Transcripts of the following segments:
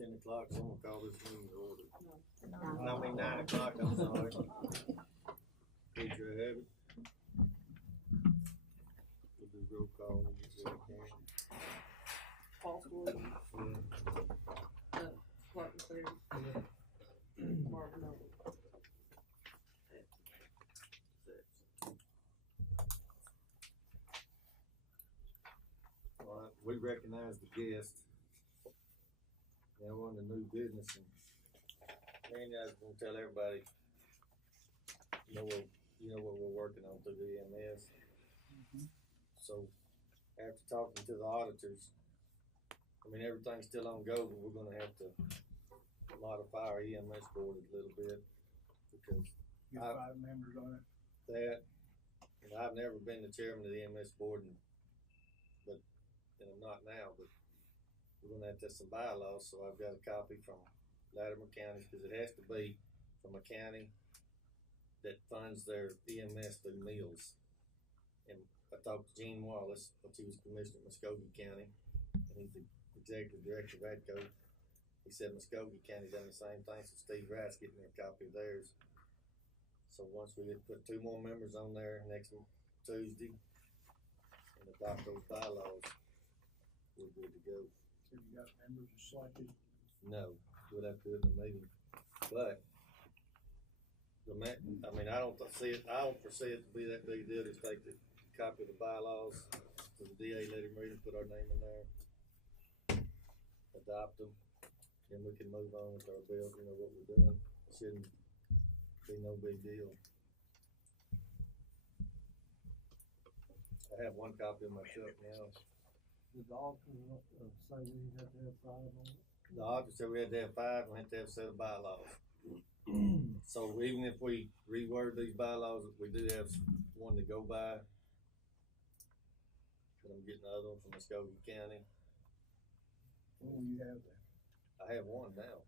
10 o'clock, so I'm gonna call this meeting to order. I mean 9 o'clock, I'm sorry. Did you have it? We'll do roll call when you say it can. Paul Ford, Yeah. Clark McCleary, Mark Noble. All right, we recognize the guest. Now we're on the new business, and man, I was gonna tell everybody, you know what we're working on through the EMS. So after talking to the auditors, I mean, everything's still on go, but we're gonna have to modify our EMS board a little bit because Get 5 members on it. that, and I've never been the chairman of the EMS board, and I'm not now, but we're gonna have to have some bylaws, so I've got a copy from Latimer County, because it has to be from a county that funds their EMS through meals. And I talked to Gene Wallace, which he was commissioner of Muskogee County, and he's the executive director of ADCO. He said Muskogee County done the same thing, so Steve Rice getting me a copy of theirs. So once we put 2 more members on there next Tuesday and adopt those bylaws, we're good to go. So you got members selected? No, we'll have to do it in the meeting, but I don't foresee it to be that big a deal. Just take the copy of the bylaws to the DA, let him read it, put our name in there, adopt them, then we can move on with our bills, you know what we're doing. Shouldn't be no big deal. I have 1 copy of my truck now. Did the auditor say we had to have 5 on it? The auditor said we had to have 5, and we had to have a set of bylaws. So even if we reword these bylaws, we do have one to go by. But I'm getting the other one from Muskogee County. When will you have that? I have one now.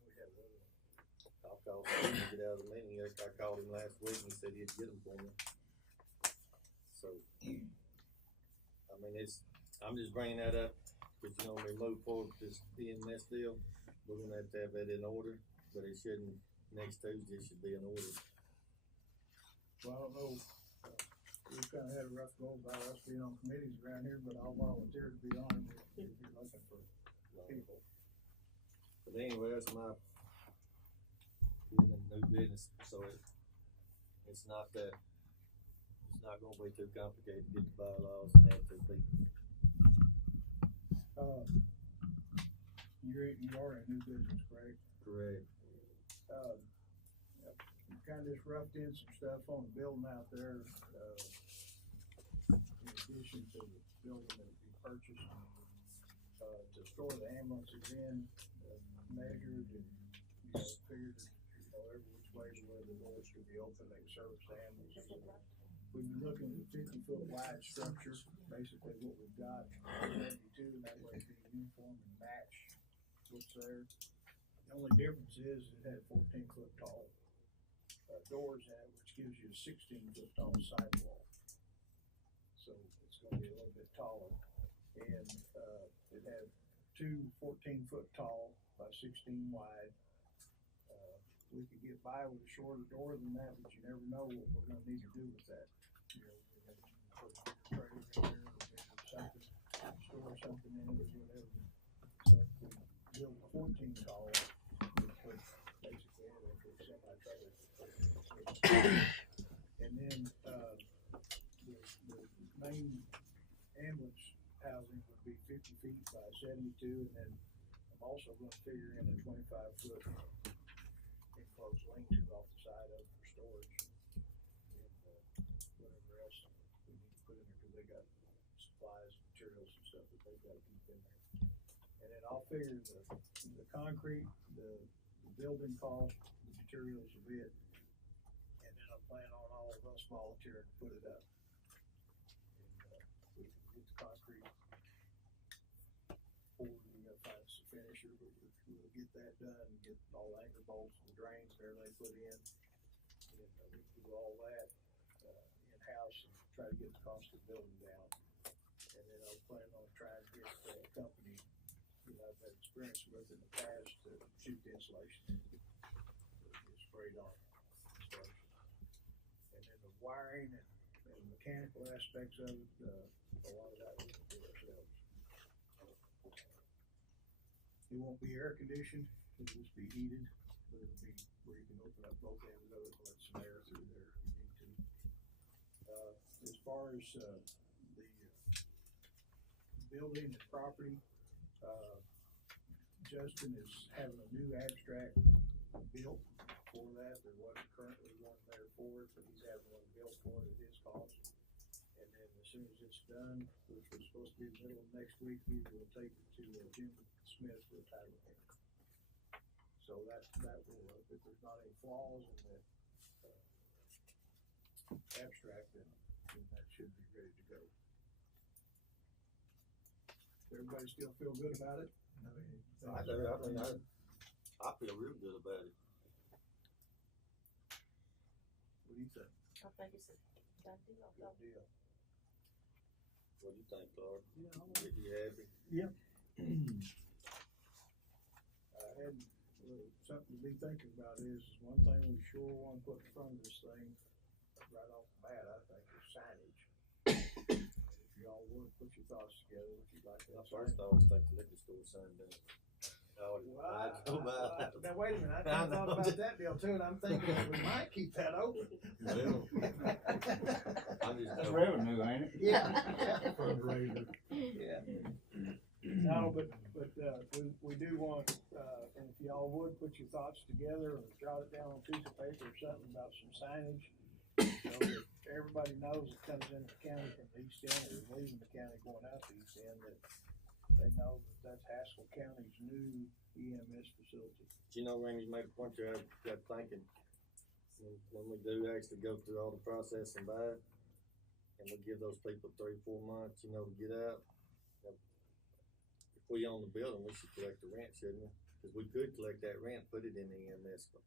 We have the other one. I'll call Steve to get out of the meeting. I called him last week and he said he'd get them for me. So, I mean, I'm just bringing that up because, you know, when we move forward with this EMS deal, we're gonna have that in order, but it shouldn't, next Tuesday it should be in order. Well, I don't know, we've kinda had a rough go about us being on committees around here, but I'll volunteer to be on it if you're looking for people. But anyway, that's my new business, so it's not gonna be too complicated to get the bylaws and have 2 people. You are in new business, correct? Correct. Kind of just roughed in some stuff on the building out there, in addition to the building that we purchased, to store the ambulances in, measured and, figured, every which way to where the doors could be open, they could service the ambulances. We've been looking at a 50-foot wide structure, basically what we've got, 72, and that way it'd be uniform and match what's there. The only difference is it had 14-foot tall doors in it, which gives you a 16-foot tall sidewall. So it's gonna be a little bit taller. And, it had 2 14-foot tall by 16 wide. We could get by with a shorter door than that, but you never know what we're gonna need to do with that. We have to put a trailer in there, or something, store something in it, or whatever. So if we build a 14 tall, we put basically anything for a semi-trailer. And then, the main ambulance housing would be 50 feet by 72, and then I'm also gonna figure in a 25-foot enclosed lean-to off the side of it for storage. And, whatever else we need to put in there, cause they got supplies, materials and stuff that they've gotta keep in there. And then I'll figure the concrete, the building cost, the materials of it, and then I'm planning on all of us volunteering to put it up. And, we can get the concrete poured, we gotta find some finisher, but we'll get that done, and get all the anchor bolts and drains and everything put in. And, we can do all that, in-house and try to get the cost of the building down. And then I was planning on trying to get a company I've had experience with in the past to shoot the insulation. It's sprayed on insulation. And then the wiring and mechanical aspects of it, a lot of that we can do ourselves. It won't be air conditioned, it'll just be heated, but it'll be where you can open up both ends of it and let some air through there if you need to. As far as, the building and property, Justin is having a new abstract built for that. There wasn't currently one there for it, but he's having one built for it at his cost. And then as soon as it's done, which was supposed to be the middle of next week, we will take it to Jim Smith for a title opinion. So that will, if there's not any flaws in that, abstract, then that should be ready to go. Everybody still feel good about it? I do, I feel real good about it. What do you think? I think it's a done deal. Good deal. What do you think, Clark? Yeah, You happy? I had something to be thinking about is one thing we sure want to put in front of this thing right off the bat, I think, is signage. If y'all would put your thoughts together, if you'd like to. First, I always think the liquor store signed that. Now, wait a minute, I kinda thought about that deal too, and I'm thinking we might keep that open. That's revenue, ain't it? Yeah. Fundraiser. Yeah. No, but we do want, and if y'all would put your thoughts together or jot it down on a piece of paper or something about some signage, so that everybody knows it comes into the county from the east end or leaving the county going out the east end, that they know that that's Haskell County's new EMS facility. You know, Randy, you make a point there, I got thinking, when we do actually go through all the process and buy it, and we give those people 3-4 months, you know, to get out. If we own the building, we should collect the rent, shouldn't we? Cause we could collect that rent, put it in the EMS fund.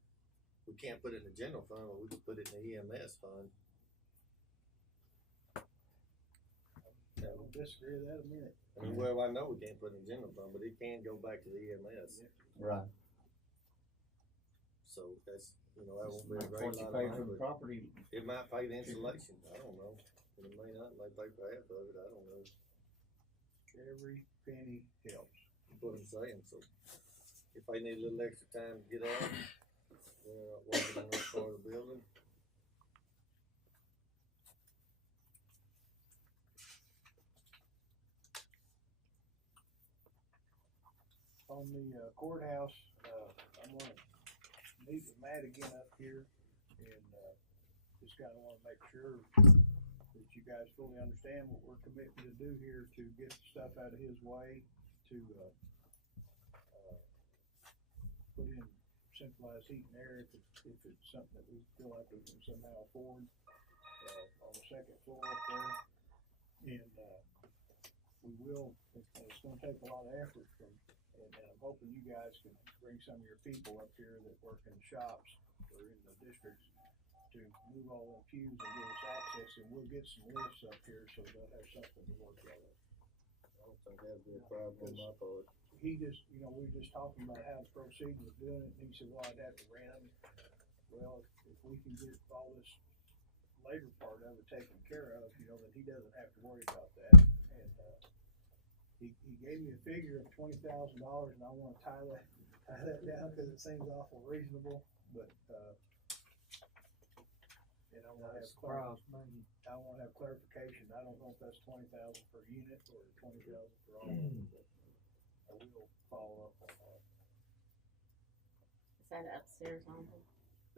We can't put it in the general fund, but we could put it in the EMS fund. I don't disagree with that a minute. I mean, well, I know we can't put it in the general fund, but it can go back to the EMS. Right. So that's, you know, that won't be a great What you lot pay of for money, the but property, it might pay the insulation, I don't know. It may not, it may pay for half of it, I don't know. Every penny helps. That's what I'm saying, so if they need a little extra time to get out, we're not working on that part of the building. On the courthouse, I'm gonna meet with Matt again up here, and, just kinda wanna make sure that you guys fully understand what we're committing to do here to get the stuff out of his way, to, put in centralized heat and air if it's something that we feel like we can somehow afford, on the second floor up there. And, we will, it's gonna take a lot of effort from, and I'm hoping you guys can bring some of your people up here that work in shops or in the districts to move all the pews and give us access, and we'll get some lifts up here so they'll have something to work out with. I don't think that'd be a problem on my part. He just, you know, we were just talking about how to proceed with doing it, and he said, well, I'd have to rent them. Well, if we can get all this labor part of it taken care of, you know, then he doesn't have to worry about that. And, he gave me a figure of $20,000, and I wanna tie that down, cause it seems awful reasonable, but, and I wanna have clarification, I don't know if that's 20,000 per unit or 20,000 for all of them, but I will follow up on that. Is that upstairs only?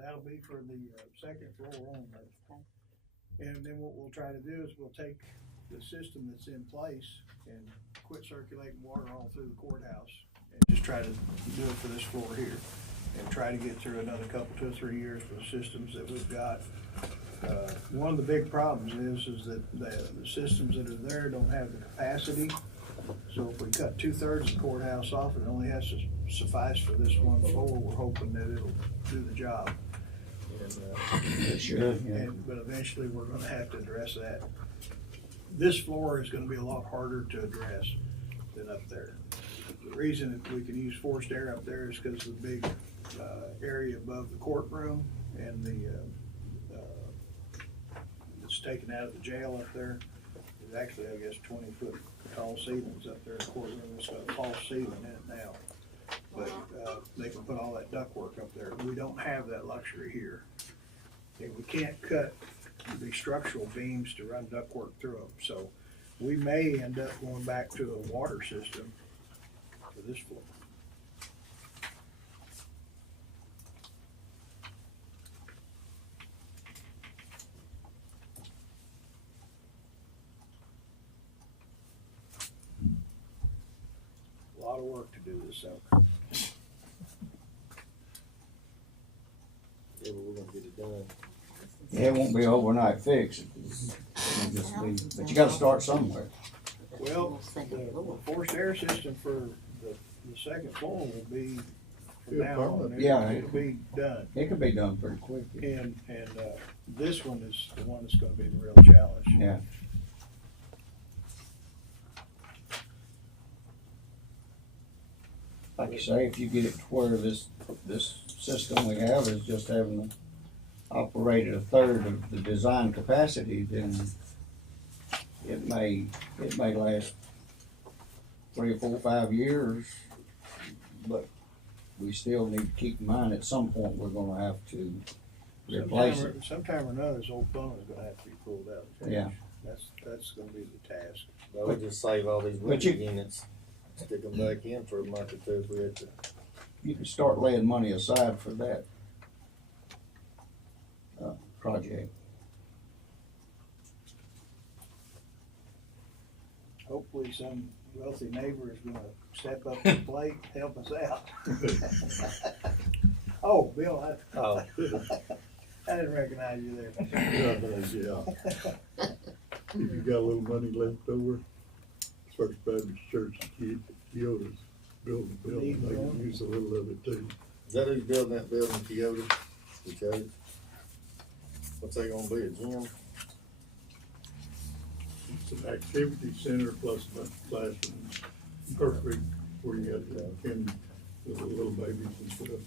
That'll be for the, second floor only. Okay. And then what we'll try to do is we'll take the system that's in place and quit circulating water all through the courthouse and just try to do it for this floor here and try to get through another couple, 2 or 3 years with the systems that we've got. One of the big problems is that the systems that are there don't have the capacity. So if we cut 2/3 of the courthouse off, it only has to suffice for this one floor. We're hoping that it'll do the job. And, but eventually we're gonna have to address that. This floor is gonna be a lot harder to address than up there. The reason that we can use forced air up there is because of the big, area above the courtroom and it's taken out of the jail up there. There's actually, I guess, 20-foot tall ceilings up there in the courtroom. It's got a false ceiling in it now. But, they can put all that ductwork up there. We don't have that luxury here. And we can't cut the structural beams to run ductwork through them. So we may end up going back to a water system for this floor. A lot of work to do this summer. Yeah, but we're gonna get it done. Yeah, it won't be an overnight fix. It'll just be, but you gotta start somewhere. Well, the forced air system for the second floor will be from now on. Yeah. It'll be done. It could be done pretty quick. And this one is the one that's gonna be the real challenge. Yeah. Like you say, if you get it to where this system we have is just having operated a third of the design capacity, then it may last 3 or 4 or 5 years, but we still need to keep in mind at some point we're gonna have to replace it. Sometime or another, this old phone is gonna have to be pulled out. Yeah. That's gonna be the task. But we'll just save all these but winter you- units, stick them back in for a month or two if we have to. You can start laying money aside for that project. Hopefully some wealthy neighbor is gonna step up to the plate, help us out. Oh, Bill, Oh, I didn't recognize you there. Yeah. If you got a little money left over, First Baptist Church in Kyoto's building, they can use a little of it too. is that who's building that building in Kyoto? The church? What's that gonna be, a gym? It's an activity center plus a bunch of classrooms, perfect, where you got, can, little babies and stuff.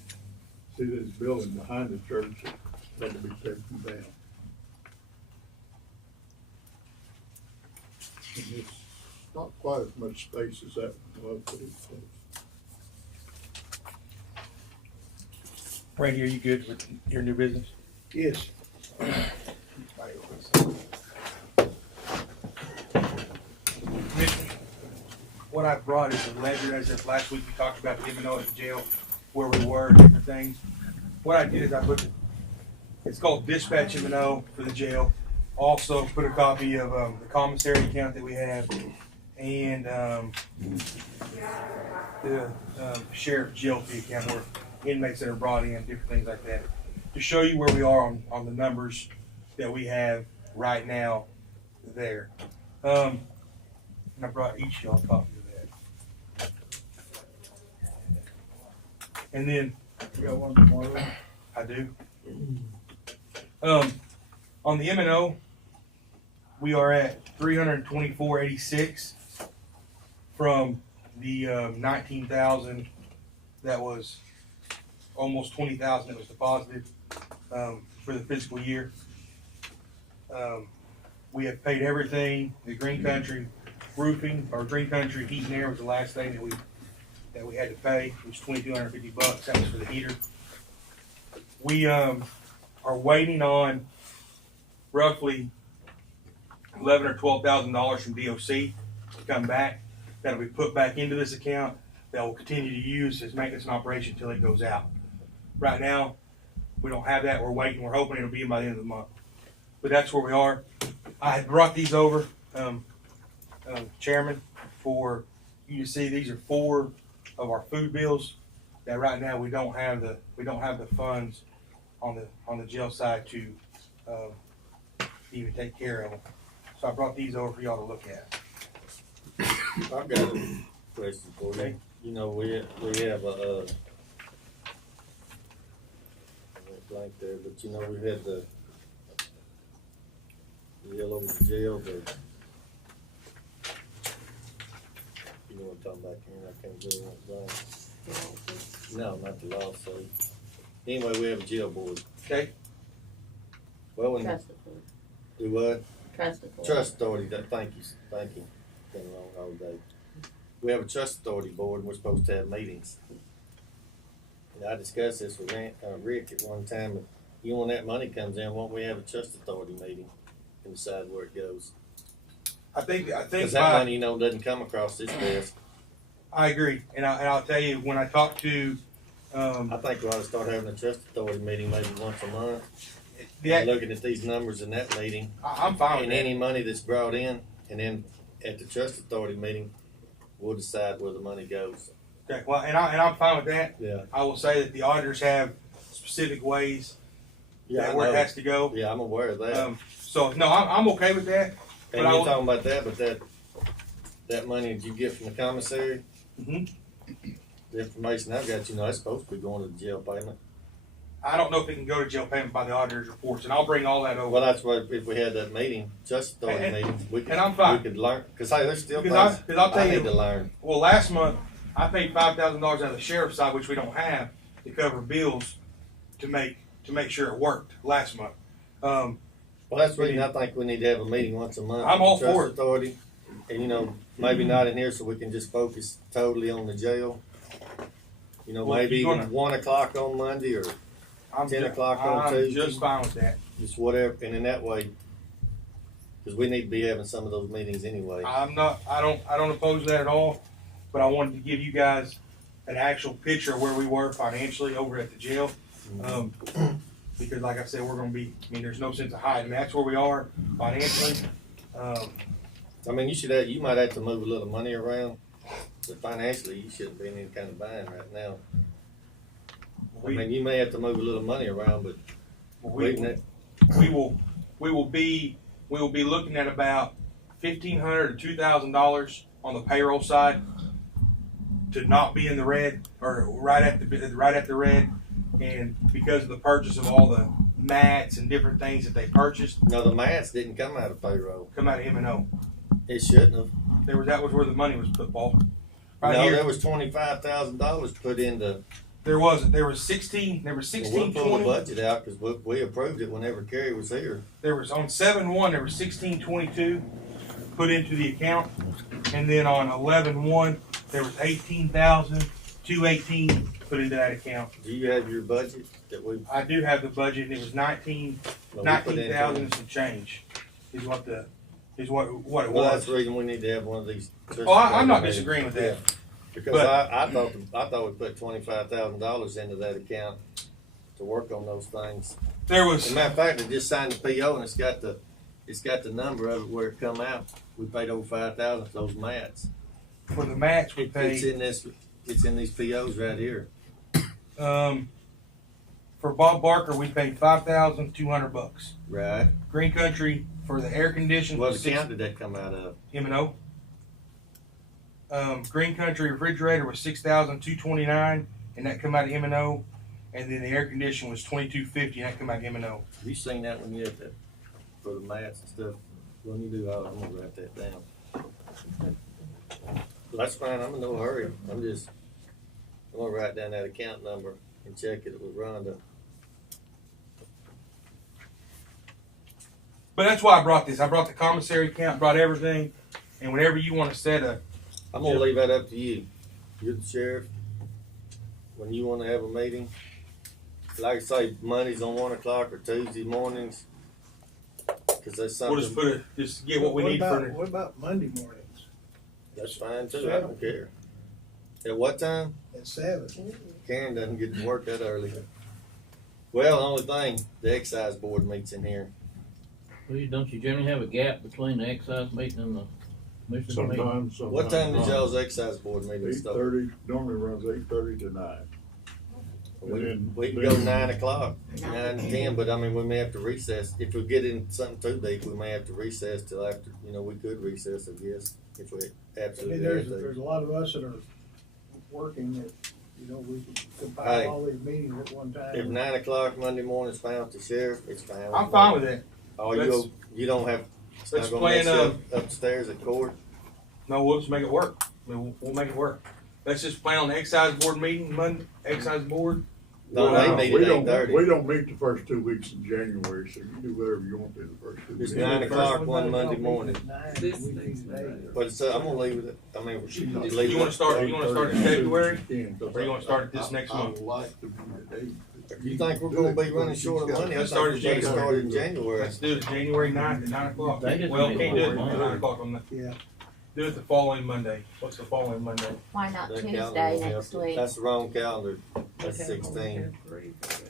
See this building behind the church had to be taken down. And it's not quite as much space as that one was, but it's close. Randy, are you good with your new business? Yes. Commissioners, what I brought is a ledger, as if last week we talked about the M&O at the jail, where we were, different things. What I did is I put, it's called dispatch M&O for the jail. Also put a copy of the commissary account that we have and the sheriff jail fee account where inmates that are brought in, different things like that. To show you where we are on the numbers that we have right now there. And I brought each of y'all a copy of that. And then You got one more? I do. On the M&O, we are at 324.86 from the 19,000 that was almost 20,000 that was deposited for the fiscal year. We have paid everything. The Green Country roofing or Green Country Heat and Air was the last thing that we had to pay, which was $2,250. That was for the heater. We are waiting on roughly $11,000 or $12,000 from DOC to come back. That'll be put back into this account that will continue to use as maintenance and operation until it goes out. Right now, we don't have that. We're waiting. We're hoping it'll be in by the end of the month. But that's where we are. I had brought these over, Chairman, for you to see. These are 4 of our food bills that right now we don't have the funds on the jail side to even take care of them. So I brought these over for y'all to look at. I've got a question for you. You know, we have a, I went blank there, but you know, we had the deal over the jail, you You wanna talk about, Karen, I can't do it, right? You know, No, not the lawsuit. Anyway, we have a jail board. Okay. Well, when, Trust authority. do what? Trust authority. Trust authority, thank you. Been a long all day. We have a trust authority board, and we're supposed to have meetings. And I discussed this with Rick at one time, but when that money comes in, won't we have a trust authority meeting and decide where it goes? I think Cause that money, doesn't come across this desk. I agree, and I'll tell you, when I talked to, I think we ought to start having a trust authority meeting maybe once a month. yeah, Looking at these numbers in that meeting, I'm fine with and that. any money that's brought in, and then at the trust authority meeting, we'll decide where the money goes. Okay, well, and I'm fine with that. Yeah. I will say that the auditors have specific ways Yeah, that I where it know. has to go. Yeah, I'm aware of that. So no, I'm okay with that. And but I you're will- talking about that, but that money that you get from the commissary, Mhm. the information I've got, that's supposed to be going to the jail payment. I don't know if it can go to jail payment by the auditor's reports, and I'll bring all that over. Well, that's why if we had that meeting, trust authority And- meeting, we could, and I'm fine. we could learn, cause hey, there's still Because things I'll tell I you- need to learn. Well, last month I paid $5,000 out of the sheriff's side, which we don't have, to cover bills to make sure it worked last month. Well, that's the reason I think we need to have a meeting once a month. I'm with all the trust for it. Authority, and maybe not in here so we can just focus totally on the jail. Well, Maybe you're even gonna- 1 o'clock on Monday or I'm 10 ju- o'clock on I'm Tuesday. just fine with that. just whatever, and in that way, cause we need to be having some of those meetings anyway. I don't oppose that at all, but I wanted to give you guys an actual picture of where we were financially over at the jail. Because like I said, there's no sense of hiding. That's where we are financially. You might have to move a little money around, but financially, you shouldn't be in any kind of bind right now. You may have to move a little money around, but we will be looking at about $1,500 to $2,000 on the payroll side to not be in the red or right at the red, and because of the purchase of all the mats and different things that they purchased, no, the mats didn't come out of payroll. come out of M&O. It shouldn't have. That was where the money was put, Paul. There was $25,000 put into. There wasn't. There was 16. There was We'll 16, pull the 20. budget out because we approved it whenever Kerry was here. There was on 7/1. There was 1622 put into the account, and then on 11/1 there was 18,218 put into that account. Do you have your budget that we? I do have the budget, and it was 19,000 and some change. Is what it Well, was. that's the reason we need to have one of these. Oh, I'm not disagreeing with that. Yeah. Because But- I thought we put $25,000 into that account to work on those things. There As was a matter of fact, I just signed the PO and it's got the number of it where it come out. We paid over $5,000 for those mats. for the match we It's paid in these POs right here. for Bob Barker we paid $5,200. Right. Green Country for the air conditioning What was account did that come out of? M&O. Green Country refrigerator was $6,229, and that come out of M&O. And then the air conditioner was $2,250, and that come out of M&O. Have you seen that when you had that for the mats and stuff? When you do, I'm gonna write that down. That's fine. I'm in no hurry. I'm gonna write down that account number and check it with Rhonda. But that's why I brought this. I brought the commissary account, brought everything, and whenever you want to set a, I'm gonna leave that up to you. You're the sheriff. When you wanna have a meeting, like I say, Mondays on 1 o'clock or Tuesday mornings. Cause that's we'll something, just get what we need for What about Monday mornings? that's fine too. I don't care. At what time? At 7? Karen doesn't get to work that early. Well, the only thing, the excise board meets in here. Well, don't you generally have a gap between the excise meeting and the commissioner meeting? Sometimes. What time does y'all's excise board meeting start? 8:30, normally runs 8:30 to 9. We can go 9 o'clock, 9 to 10, but we may have to recess. If we get in something too deep, we may have to recess till after, we could recess, I guess, if we absolutely have to. There's a lot of us that are working that, we can Hey. compile all these meetings at one If time. 9 o'clock Monday morning is fine with the sheriff, it's fine. I'm fine with that. Oh, Let's- you don't have, it's let's not gonna mess plan, up upstairs at court? No, we'll just make it work. I mean, we'll make it work. Let's just plan on the excise board meeting, Monday, excise board. No, they meet we at don't, 8:30. we don't meet the first 2 weeks in January, so you can do whatever you want to the first 2 It's weeks. 9 o'clock one Monday morning. This But it's, I'm gonna leave it, I mean, You leave wanna it. start in February? Or you wanna start it this next I month? would like to be the date. You think we're gonna be running short of money? I Let's thought start we in should start in January. January. Let's do it January 9th at 9 o'clock. They just Well, made can't do it it at 9 o'clock on the. Yeah. Do it the following Monday. What's the following Monday? Why not That Tuesday calendar, next yeah. week? That's the wrong calendar, that's 16,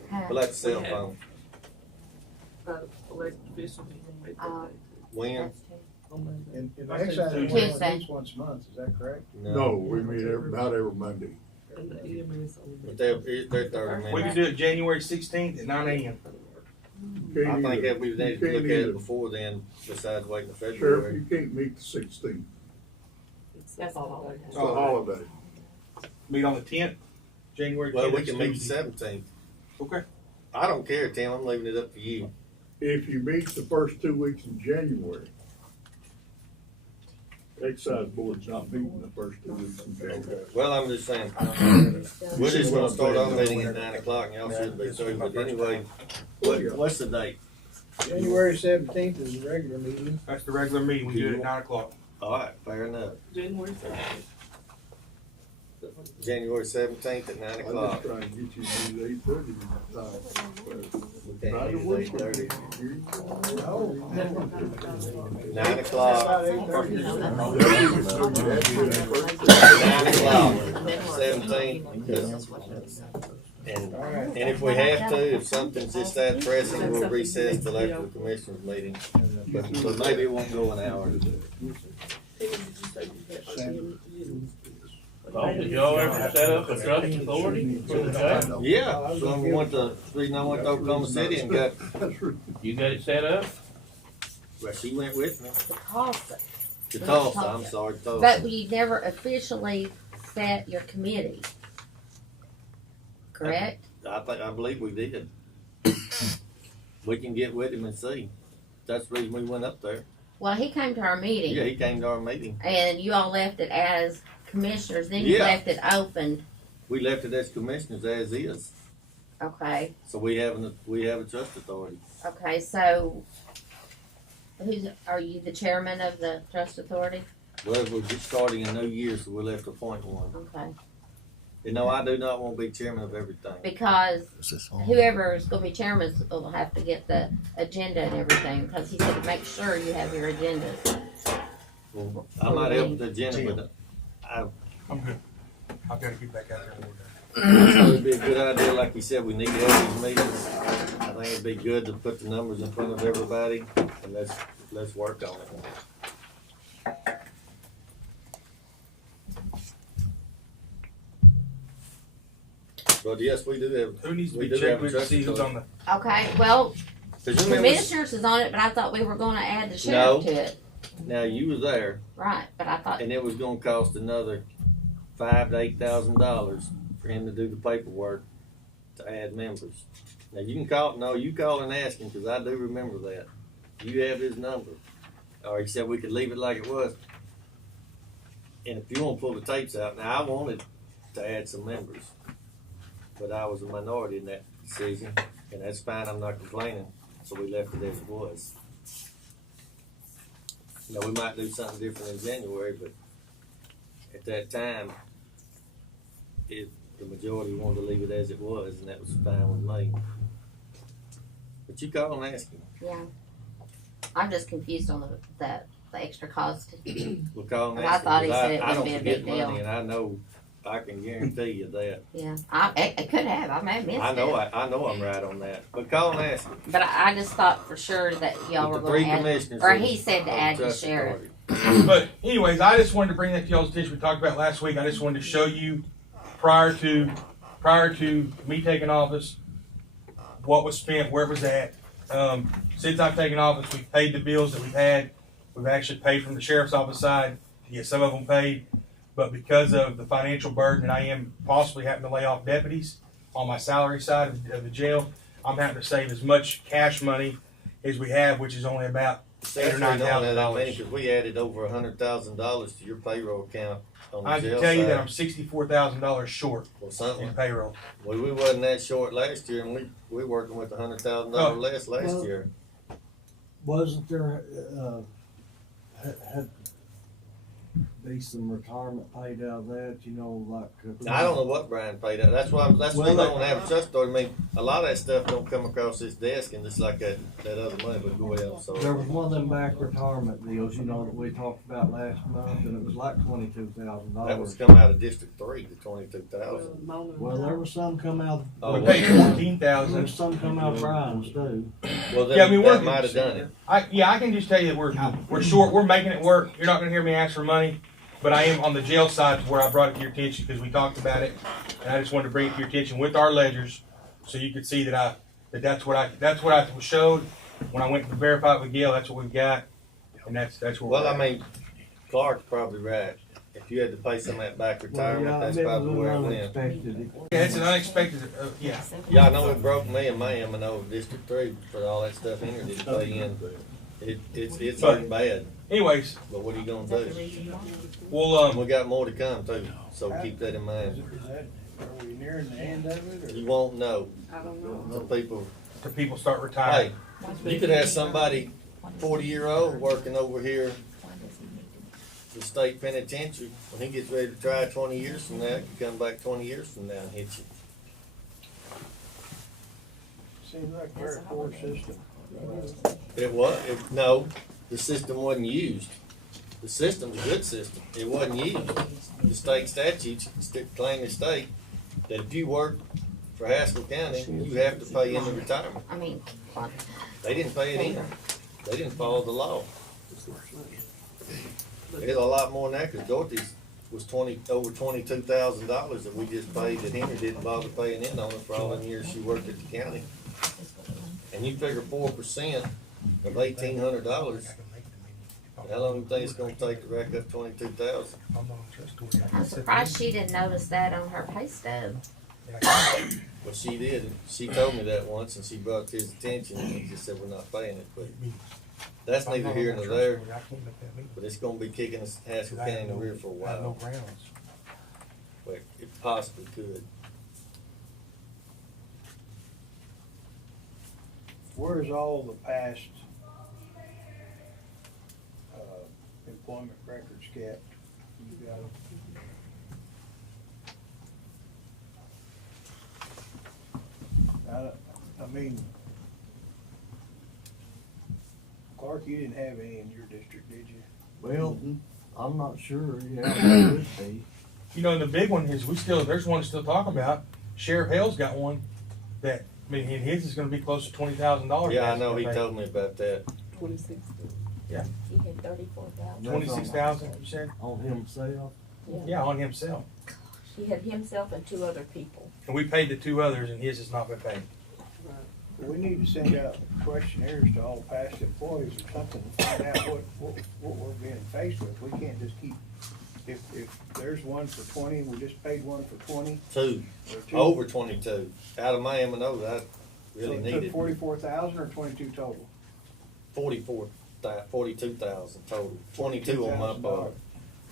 Huh? but that's cell phone. Elected official meeting. When? That's Tuesday. And the I said excise board Tuesday. meets once a month, is that correct? No, we meet about every Monday. And the EMS on But they're 30 We minutes. can do it January 16th at 9 a.m. I think that we need to look at it before then, besides waiting till Sheriff, February. you can't meet the 16th. That's all. It's a holiday. Meet on the 10th, January 10th. Well, we it's can meet the Tuesday. 17th. Okay. I don't care, Tim, I'm leaving it up to you. If you meet the first 2 weeks in January, excise board's not meeting the first 2 weeks in January. Well, I'm just saying, we're just gonna start our meeting at 9 o'clock and y'all should be through, but anyway, what's the date? January 17th is the regular meeting. That's the regular meeting. We do it at 9 o'clock. Alright, fair enough. January 13th. January 17th at 9 I'm o'clock. just trying to get you to do 8:30 time. We Try can't to do work 8:30. with it. 9 o'clock. About 8:30. 9 o'clock, 17th. And if we have to, if something's just that pressing, we'll recess till after the commissioners meeting. But maybe it won't go an hour. Did you say you had Oh, did y'all ever set up a trust authority for the jail? Yeah, so we went to, reason I went to Oklahoma City and got, You got it set up? well, she went with me. The cost. To Tulsa, I'm sorry, Tulsa. But we never officially set your committee. Correct? I believe we did. We can get with him and see. That's the reason we went up there. Well, he came to our meeting. Yeah, he came to our meeting. And you all left it as commissioners, then you Yeah. left it open. We left it as commissioners as is. Okay, So we have a trust authority. okay, so are you the chairman of the trust authority? Well, we're just starting a new year, so we'll have to appoint one. Okay, You know, I do not want to be chairman of everything. because whoever is gonna be chairman will have to get the agenda and everything, because he said to make sure you have your agendas. Well, I might help with the agenda, but I'm good. I've got to get back out there. I thought it'd be a good idea, like you said, we need to have these meetings. I think it'd be good to put the numbers in front of everybody, and let's work on it. But yes, we do have, Who needs to We be do checked have a with to trust see who's on the? Okay, well, 'cause you remember, commissioners is on it, but I thought we were gonna add the sheriff to it. now you were there, Right, but I thought, and it was gonna cost another $5,000 to $8,000 for him to do the paperwork to add members. Now you can you call and ask him, cause I do remember that. You have his number. Or he said we could leave it like it was. And if you wanna pull the tapes out, now I wanted to add some members. But I was a minority in that decision, and that's fine, I'm not complaining, so we left it as it was. You know, we might do something different in January, but at that time, the majority wanted to leave it as it was, and that was fine with me. But you call and ask him. yeah. I'm just confused on the extra cost. We'll call and But ask him. I thought he 'Cause said it I don't wouldn't be a forget big deal. money, and I know, I can guarantee you that. Yeah, I could have, I may have missed I know, it. I know I'm right on that. But call and ask him. But I just thought for sure that y'all But were the three gonna add, commissioners or of- he said to of add the trust sheriff. authority. But anyways, I just wanted to bring that to y'all's attention. We talked about it last week. I just wanted to show you prior to me taking office, what was spent, where it was at. Since I've taken office, we've paid the bills that we've had. We've actually paid from the sheriff's office side to get some of them paid. But because of the financial burden that I am possibly having to lay off deputies on my salary side of the jail, I'm having to save as much cash money as we have, which is only about See, $8,000 or that's $9,000. because we added over $100,000 to your payroll account on the I jail can tell you that side. I'm $64,000 short Well, in something. payroll. Well, we wasn't that short last year, and we working with $100,000 Oh. less last Well, year. Wasn't there, had be some retirement paid out of that, you know, like? I don't know what Brian paid out. That's why. That's why Well, we don't have a trust story. I mean, a lot of that stuff don't come across this desk, and just like that other money would go out. So There was one of them back retirement deals, you know, that we talked about last month, and it was like $22,000. that was come out of District 3, the 22,000. Well, there was some come out. Oh, We well, paid There's $14,000. some come out of Brian's too. Well, then Yeah, I mean, that might have done it. I can just tell you we're short. We're making it work. You're not going to hear me ask for money, but I am on the jail side where I brought it to your attention because we talked about it, and I just wanted to bring it to your attention with our ledgers, so you could see that's what I showed when I went to verify it with Gail. That's what we've got, and that's where. Well, we're I at. mean, Clark's probably right. If you had to pay some of that back retirement, that's probably where it went. Unexpected. Yeah, it's an unexpected. Yeah. Yeah, I know it broke me and my M&O District 3 for all that stuff in here didn't pay in. It's hurt bad, Anyways, but what are you gonna do? we'll And we got more to come too, so keep that in mind. Are we nearing the end of it, or? You won't know. I don't know. Some people, the people start hey, retiring. you could have somebody 40-year-old working over here, the state penitentiary, when he gets ready to try 20 years from now, he can come back 20 years from now and hit you. Seems like a very poor system. No, the system wasn't used. The system's a good system. It wasn't used. The state statutes claim the state that if you work for Haskell County, you have to pay into retirement. I mean, what? They didn't pay it in. They didn't follow the law. It's a lot more than that, cause Dorothy's was over $22,000 that we just paid that Henry didn't bother paying in on it for all them years she worked at the county. And you figure 4% of $1,800, how long do you think it's gonna take to rack up 22,000? I'm surprised she didn't notice that on her pay stub. Well, she did. She told me that once, and she brought it to his attention, and he just said we're not paying it. But that's neither here nor there. But it's gonna be kicking us Haskell County in the rear for a while. But it possibly could. Where's all the past, employment records kept? You got them? I mean, Clark, you didn't have any in your district, did you? Well, I'm not sure, yeah, it would be. You know, the big one is there's one to still talk about. Sheriff Hale's got one that, I mean, his is gonna be close to $20,000. Yeah, I know. He told me about that. 26. He had 34,000. 26,000, you said? On himself. Yeah, on himself. He had himself and 2 other people. And we paid the 2 others, and his has not been paid. We need to send out questionnaires to all past employees or something to find out what we're being faced with. We can't just keep, if there's one for 20, we just paid one for 20. Two. Or 2. Over 22. Out of my M&O that I really So it needed. took 44,000 or 22 total? 42,000 total. 22 on my part.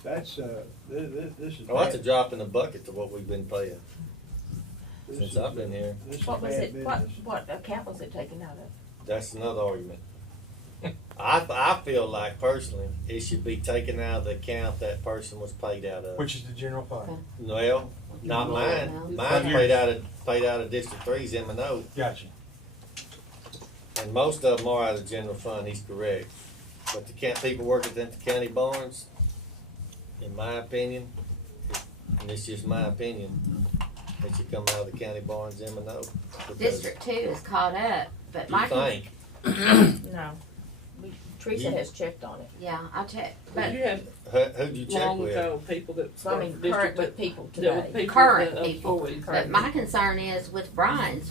That's, this is. Oh, that's a bad- drop in the bucket to what we've been paying this since is- I've been here. This is What was bad it, what business. account was it taken out of? That's another argument. I feel like personally, it should be taken out of the account that person was paid out of. Which is the general fund. Well, not mine. No. Mine's paid out of District 3's M&O, Gotcha. and most of them are out of general fund. He's correct. But the people working at the county barns, in my opinion, and it's just my opinion, it should come out of the county barns M&O. because District 2 is caught up, but You my. think? No. Teresa has checked on it. Yeah, I checked, But but, you had Who'd you check long with? ago people that. so I mean, district current that with people dealt with today. people Current that people. employees. But my concern is with Brian's,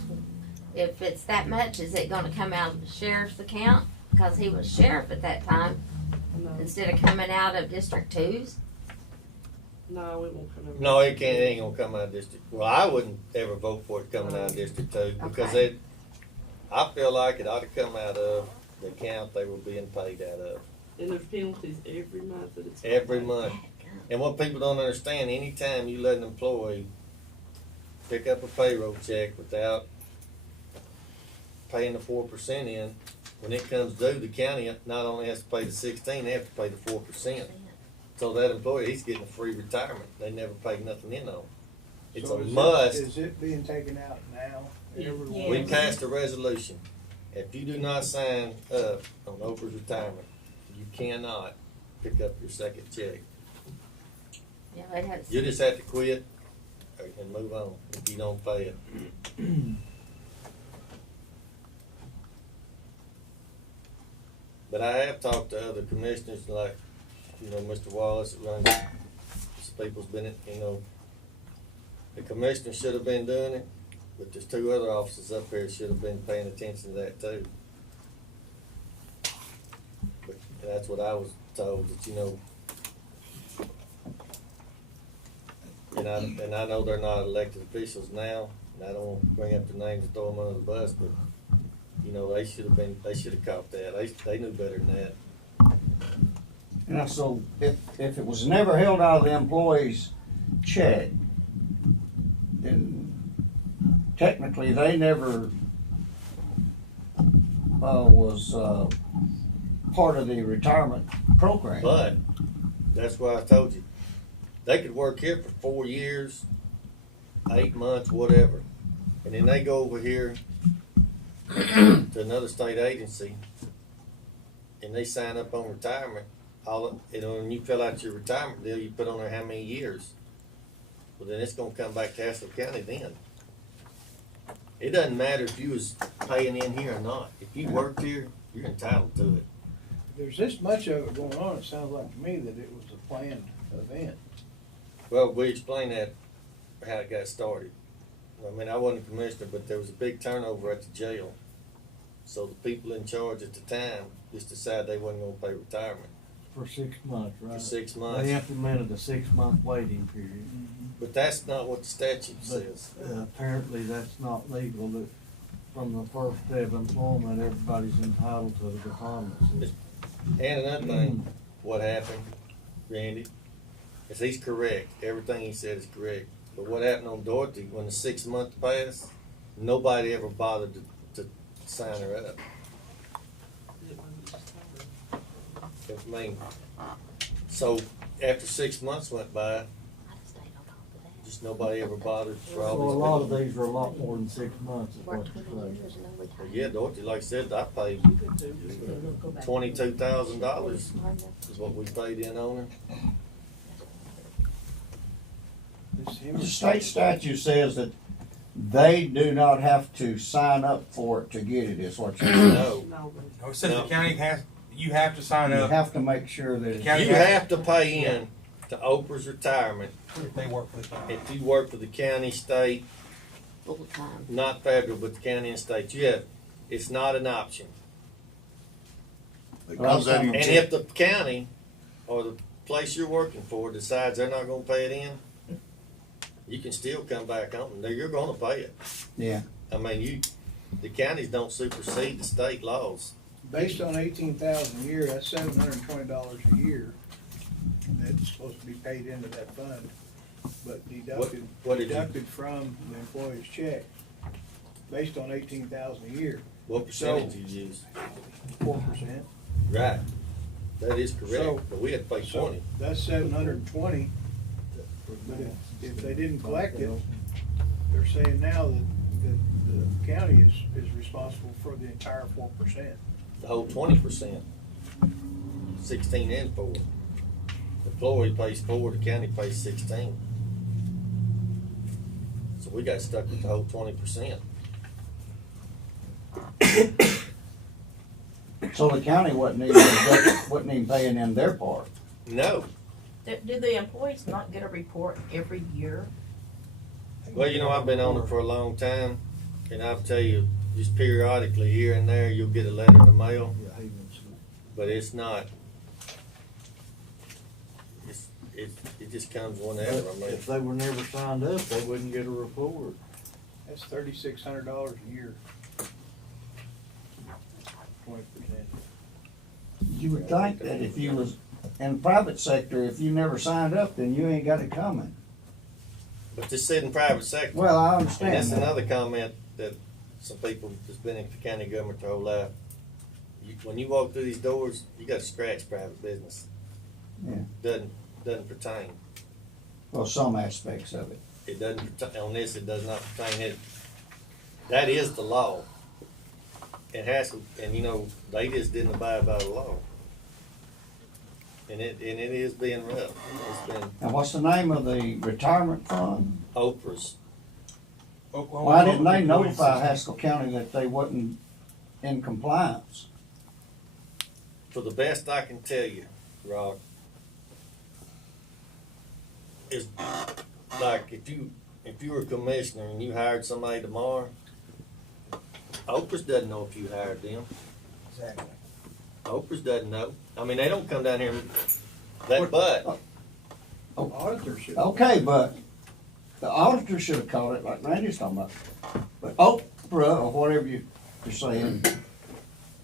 if it's that much, is it gonna come out of the sheriff's account? Cause he was sheriff at that time, No, instead of coming out of District 2's. no, it won't come over. No, it ain't gonna come out of District. Well, I wouldn't ever vote for it coming out of District 2 because Okay. I feel like it ought to come out of the account they were being paid out of. And there's penalties every month that it's. Every month. And what people don't understand, anytime you let an employee pick up a payroll check without paying the 4% in, when it comes due, the county not only has to pay the 16, they have to pay the 4%. So that employee, he's getting a free retirement. They never paid nothing in on it. It's So a is it- must. Is it being taken out now? Yeah. Everyone- We passed a resolution. If you do not sign up on Oprah's retirement, you cannot pick up your second check. Yeah, they had. You just have to quit and move on if you don't pay it. But I have talked to other commissioners like, Mr. Wallace that runs it. Some people's been, the commissioner should have been doing it, but there's two other officers up here that should have been paying attention to that too. But that's what I was told, that, and I know they're not elected officials now, and I don't want to bring up their names and throw them under the bus, but, they should have caught that. They knew better than that. And so if it was never held out of the employee's check, then technically they never was part of the retirement program. But that's why I told you, they could work here for 4 years, 8 months, whatever, and then they go over here to another state agency and they sign up on retirement. When you fill out your retirement deal, you put on there how many years. Well, then it's gonna come back to Haskell County then. It doesn't matter if you was paying in here or not. If you worked here, you're entitled to it. There's this much of it going on, it sounds like to me that it was a planned event. Well, we explained that, how it got started. I mean, I wasn't a commissioner, but there was a big turnover at the jail. So the people in charge at the time just decided they wasn't gonna pay retirement For 6 months, right? for 6 They months. implemented a 6-month waiting period. But that's not what the statute But says. apparently that's not legal, that from the first day of employment, everybody's entitled to the retirement system. And another thing, what happened, Randy, is he's correct. Everything he said is correct. But what happened on Dorothy, when the 6 months passed, nobody ever bothered to sign her up. I mean, so after 6 months went by, just nobody ever bothered for So all a these lot of people. these are a lot more than 6 months, is what Worked you're 20 saying. years and no retirement. Yeah, Dorothy, like I said, I paid $22,000 is what we paid in on her. The state statute says that they do not have to sign up for it to get it, is what you're saying. No, No, No, it says No. the county you have to sign You up have to make sure that it's. County- you have to pay in to Oprah's retirement if they work for the county. if you work for the county, state, Full time. not federal, but the county and state. It's not an option. It comes out of your And check. if the county or the place you're working for decides they're not gonna pay it in, you can still come back on, and you're gonna pay it. Yeah. I mean, the counties don't supersede the state laws. Based on 18,000 a year, that's $720 a year. That's supposed to be paid into that fund, but What did you, deducted from the employee's check. Based on 18,000 a year, what percentage you use? 4%. Right. That is So- correct, but we had to pay So 20. that's 720, but if they didn't collect it, they're saying now that the county is responsible for the entire 4%. The whole 20%. 16 and 4. The employee pays 4, the county pays 16. So we got stuck with the whole 20%. So the county wasn't even paying in their part. No. Do the employees not get a report every year? Well, I've been on it for a long time, and I'll tell you, just periodically here and there, you'll get a letter in the mail, but it's not. It just comes whenever. I mean, If they were never signed up, they wouldn't get a report. That's $3,600 a year. 20%. You would think that if you was in the private sector, if you never signed up, then you ain't got it coming. But this said in private sector. Well, I And understand that's that. another comment that some people that's been in the county government their whole life. When you walk through these doors, you got to scratch private business. Yeah. Doesn't pertain. Well, some aspects of it. It doesn't pertain on this. It does not pertain. That is the law. It has to, and you know they just didn't abide by the law. And it is being rough. It's been And what's the name of the retirement fund? Oprah's. Oklahoma Why didn't Public they Employees notify System. Haskell County that they wasn't in compliance? For the best I can tell you, Rod, is like if you were a commissioner and you hired somebody tomorrow, Oprah's doesn't know if you hired them. Exactly. Oprah's doesn't know. I mean, they don't come down here and but Auditor should. Okay, but the auditor should have called it like Randy's talking about. But Oprah, or whatever you're saying,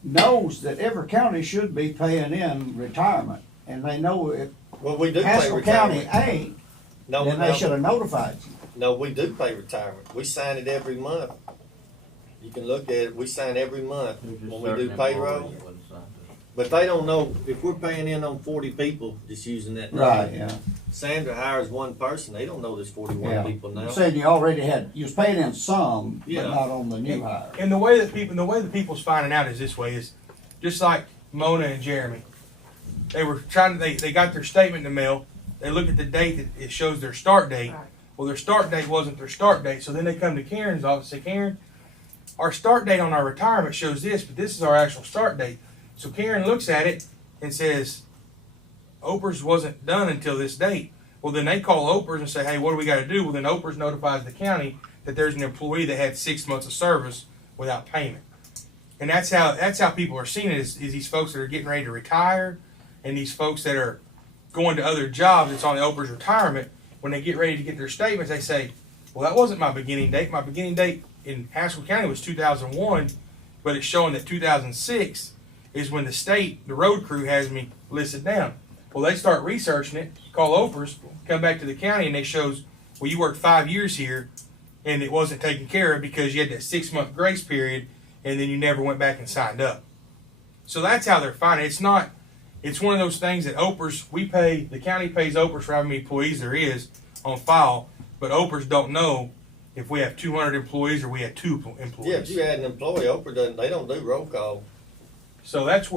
knows that every county should be paying in retirement. And they know if well, we do pay Haskell County retirement. ain't, No, then they should have notified you. no, we do pay retirement. We sign it every month. You can look at it. We sign every month There's just when we do certain payroll. employees that wouldn't sign it. But they don't know if we're paying in on 40 people. Just using that. Right, number. yeah. Sandra hires one person. They don't know there's 41 Yeah. people now. You said you already had, you was paying in some, but Yeah. not on the new hire. And the way that people's finding out is this way: is just like Mona and Jeremy. They were trying. They got their statement in the mail. They look at the date that it shows their start date. Right. Well, their start date wasn't their start date. So then they come to Karen's office and say, Karen, our start date on our retirement shows this, but this is our actual start date. So Karen looks at it and says, Oprah's wasn't done until this date. Well, then they call Oprah's and say, hey, what do we got to do? Well, then Oprah's notifies the county that there's an employee that had 6 months of service without payment. And that's how people are seeing it is these folks that are getting ready to retire and these folks that are going to other jobs that's on the Oprah's retirement. When they get ready to get their statements, they say, well, that wasn't my beginning date. My beginning date in Haskell County was 2001, but it's showing that 2006 is when the road crew has me listed down. Well, they start researching it, call Oprah's, come back to the county, and they shows, well, you worked 5 years here, and it wasn't taken care of because you had that 6 month grace period, and then you never went back and signed up. So that's how they're finding it. It's one of those things that Oprah's, the county pays Oprah's for how many employees there is on file, but Oprah's don't know if we have 200 employees or we have 2 employees. Yeah, if you had an employee, Oprah doesn't. They don't do roll call. So that's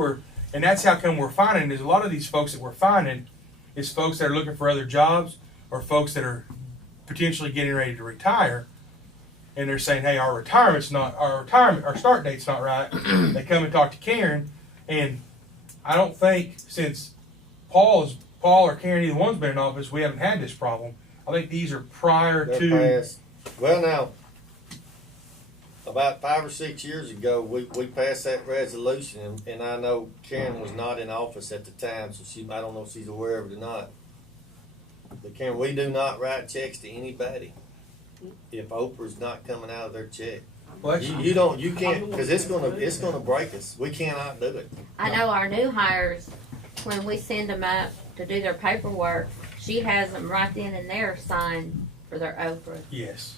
how come we're finding is a lot of these folks that we're finding is folks that are looking for other jobs or folks that are potentially getting ready to retire, and they're saying, hey, our start date's not right. They come and talk to Karen, and I don't think since Paul or Karen, either one's been in office, we haven't had this problem. I think these are prior They're to. passed. Well, now, about 5 or 6 years ago, we passed that resolution, and I know Karen was not in office at the time, so I don't know if she's aware of it or not. But Karen, we do not write checks to anybody if Oprah's not coming out of their check. Well, You can't, because it's gonna break us. We cannot do it. I know our new hires, when we send them up to do their paperwork, she has them right then and there signed for their Oprah. yes.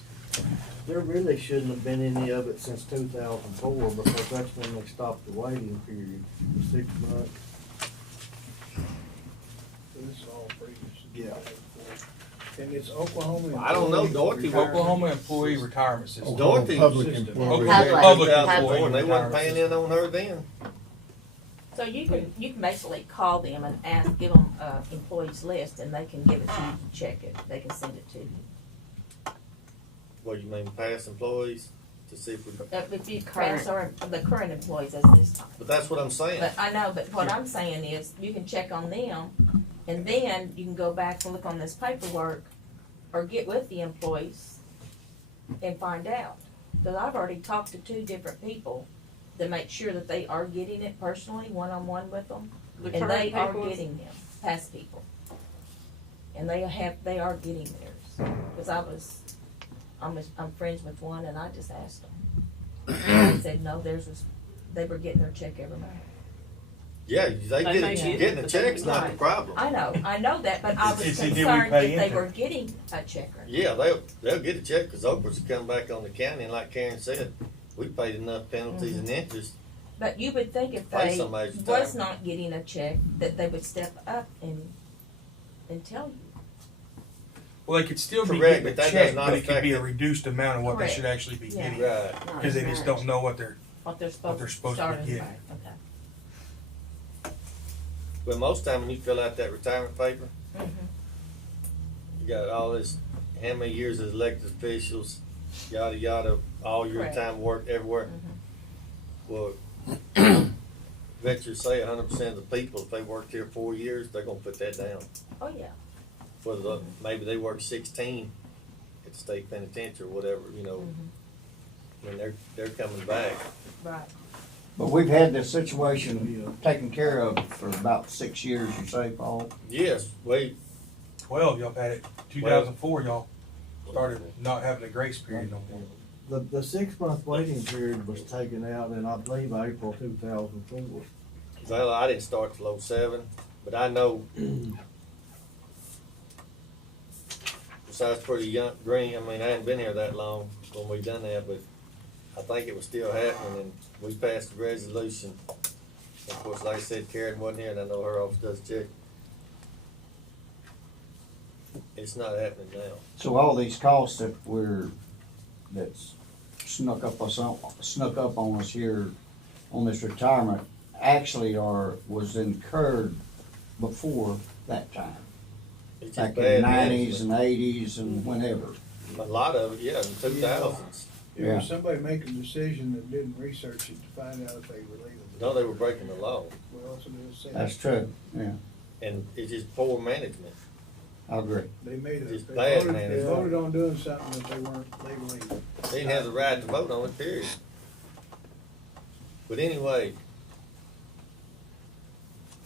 There really shouldn't have been any of it since 2004 because that's when they stopped the waiting period, the 6 months. This is all previous. Yeah. And it's Oklahoma. I don't know, Dorothy. Oklahoma Employee Retirement System. Dorothy Public system. employee. Public Employee. employee They wasn't paying in on her then. So you can basically call them and give them employees list, and they can give it to you to check it. They can send it to you. What you mean, past employees to see if we? If you Current. pass or the current employees as this time. But that's what I'm saying. But I know, but what I'm saying is you can check on them, and then you can go back and look on this paperwork, or get with the employees and find out. Because I've already talked to 2 different people to make sure that they are getting it personally, one-on-one with them. The And current they are people is- getting them, past people. And they are getting theirs. Because I'm friends with one, and I just asked them. And they said, no, theirs was they were getting their check every month. Yeah, they They get may a, get it, getting a but they check's not the Right. problem. I know that, but I was It's did we concerned pay if they into were it? getting a check or not. Yeah, they'll get a check, cause Oprah's come back on the county, and like Karen said, we paid enough penalties and interest. But you would think if Pay they somebody's was time. not getting a check, that they would step up and tell you. Well, they could still be Correct, getting a but that check, does not but it could be a affect reduced amount of what they Correct. should actually be Yeah. getting. Right. Cause they just don't know what they're, What they're they're supposed to be starting getting. pay. Okay. But most time when you fill out that retirement paper, Mhm. you got all this, how many years as elected officials, yada yada, all your Correct. time worked everywhere. Well, veterans say 100% of the people, if they worked here 4 years, they're gonna put that down. Oh, yeah. Whether maybe they work 16 at the state penitentiary or whatever, you know, when they're coming back. Right. But we've had this situation taken care of for about 6 years, you say, Paul? Yes, 12, y'all had it. 2004, y'all started not having a grace period no more. The 6 month waiting period was taken out in, I believe, April 2004. well, I didn't start till 07, but I know, besides pretty young, green, I mean, I hadn't been here that long when we done that, but I think it was still happening, and we passed the resolution. Of course, like I said, Karen wasn't here, and I know her office does check. It's not happening now. So all these costs that's snuck up on us here on this retirement actually was incurred before that time. It's Back just in bad the 90s management. and 80s and whenever. A lot of it, yeah, in 2000s. There was somebody making a decision that didn't research it to find out if they were legal. No, they were breaking the law, Well, that's what it said. That's true, yeah, and it's just poor management. I agree. They made It's they bad voted, they management. voted on doing something that they weren't legally. They didn't have the right to vote on it, period. But anyway,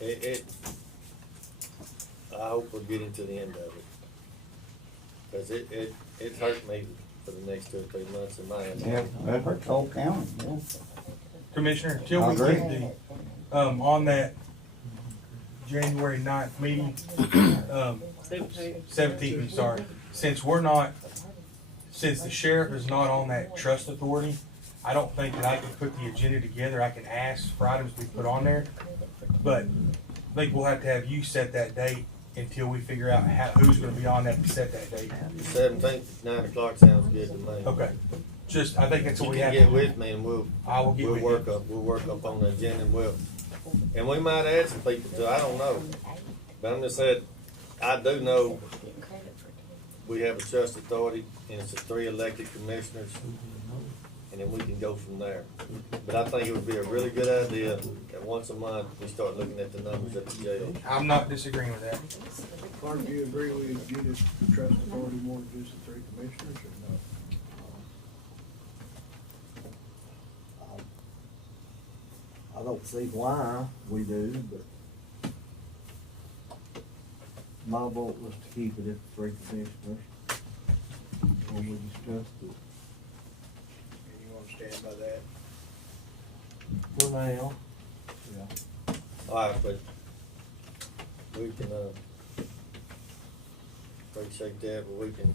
I hope we're getting to the end of it. Cause it hurt me for the next 2 or 3 months in my Yeah, opinion. that hurt the whole county, yeah. Commissioner, till I we agree. get the, on that January 9th meeting, 17th, I'm sorry, since the sheriff is not on that trust authority, I don't think that I can put the agenda together. I can ask for items to be put on there, but I think we'll have to have you set that date until we figure out who's gonna be on that to set that date. The 17th, 9 o'clock sounds good to me. Okay, I think that's You what we can have get to with me and we'll get with you. work up on the agenda and we might add some people too, I don't know. But I'm just saying, I do know we have a trust authority and it's 3 elected commissioners. And then we can go from there. But I think it would be a really good idea that once a month, we start looking at the numbers at the jail. I'm not disagreeing with that. Clark, do you agree we need a trust authority more than just the 3 commissioners or no? I don't see why we do, but my vote was to keep it at 3 commissioners when we discussed it. And you wanna stand by that? For now, Alright, but we can, appreciate that, but we can,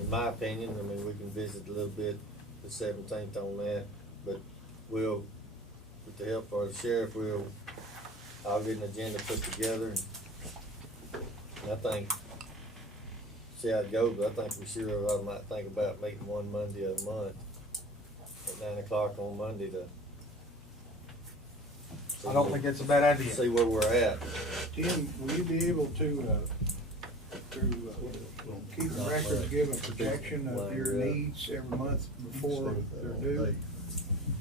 in my opinion, I mean, we can visit a little bit the 17th on that, but we'll, with the help of the sheriff, I'll get an agenda put together, and I think, see how it goes, but I think we sure might think about making one Monday a month, at 9 o'clock on Monday to. I don't think that's a bad idea. See where we're at. Tim, will you be able to, keep a record, give a projection of your needs every month before they're due?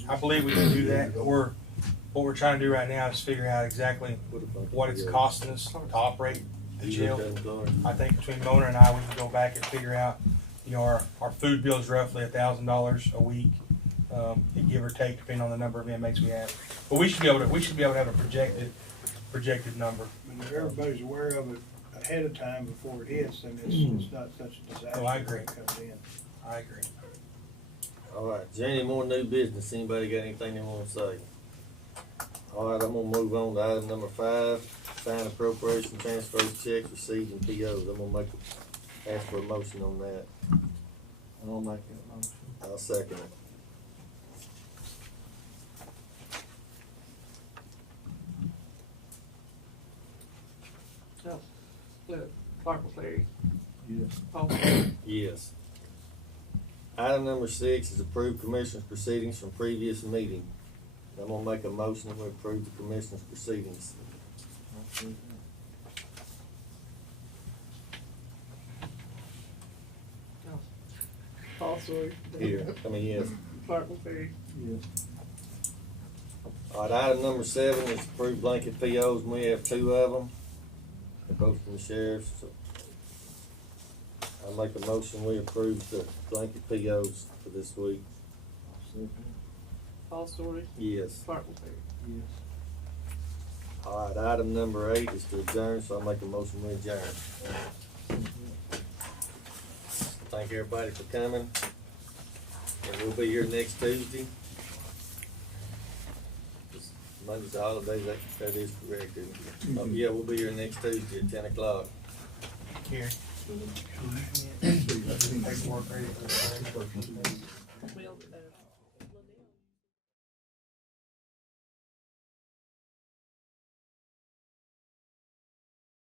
I believe we can do that. What we're trying to do right now is figure out exactly what it's costing us to operate the jail. I think between Mona and I, we can go back and figure out, our food bill is roughly $1,000 a week, give or take, depending on the number of inmates we have. But we should be able to have a projected number. And if everybody's aware of it ahead of time before it hits, then it's not such a disaster. Oh, I agree. when it comes in. I agree. All right, is there any more new business? Anybody got anything they wanna say? All right, I'm gonna move on to item number 5, sign appropriation transfers, checks, receipts, and POs. I'm gonna ask for a motion on that. I'll make that motion. I'll second it. Clark McCleary. Yes. Paul. Yes. Item number 6 is approved commissioners' proceedings from previous meeting. I'm gonna make a motion that we approve the commissioners' proceedings. I'll second Paul Sawyer. Here, yes. Clark McCleary. it. Yes. All right, item number 7 is approved blanket POs, and we have 2 of them. They're both from the sheriff, so I'll make a motion, we approve the blanket POs for this week. I'll second it. Paul Sawyer. Yes. Clark McCleary. Yes. All right, item number 8 is to adjourn, so I'll make a motion, we adjourn. Thank everybody for coming, and we'll be here next Tuesday. Monday's a holiday, that is correct, isn't it? Oh, yeah, we'll be here next Tuesday at 10 o'clock. Here. See, I think- Paperwork ready for the. We'll do that.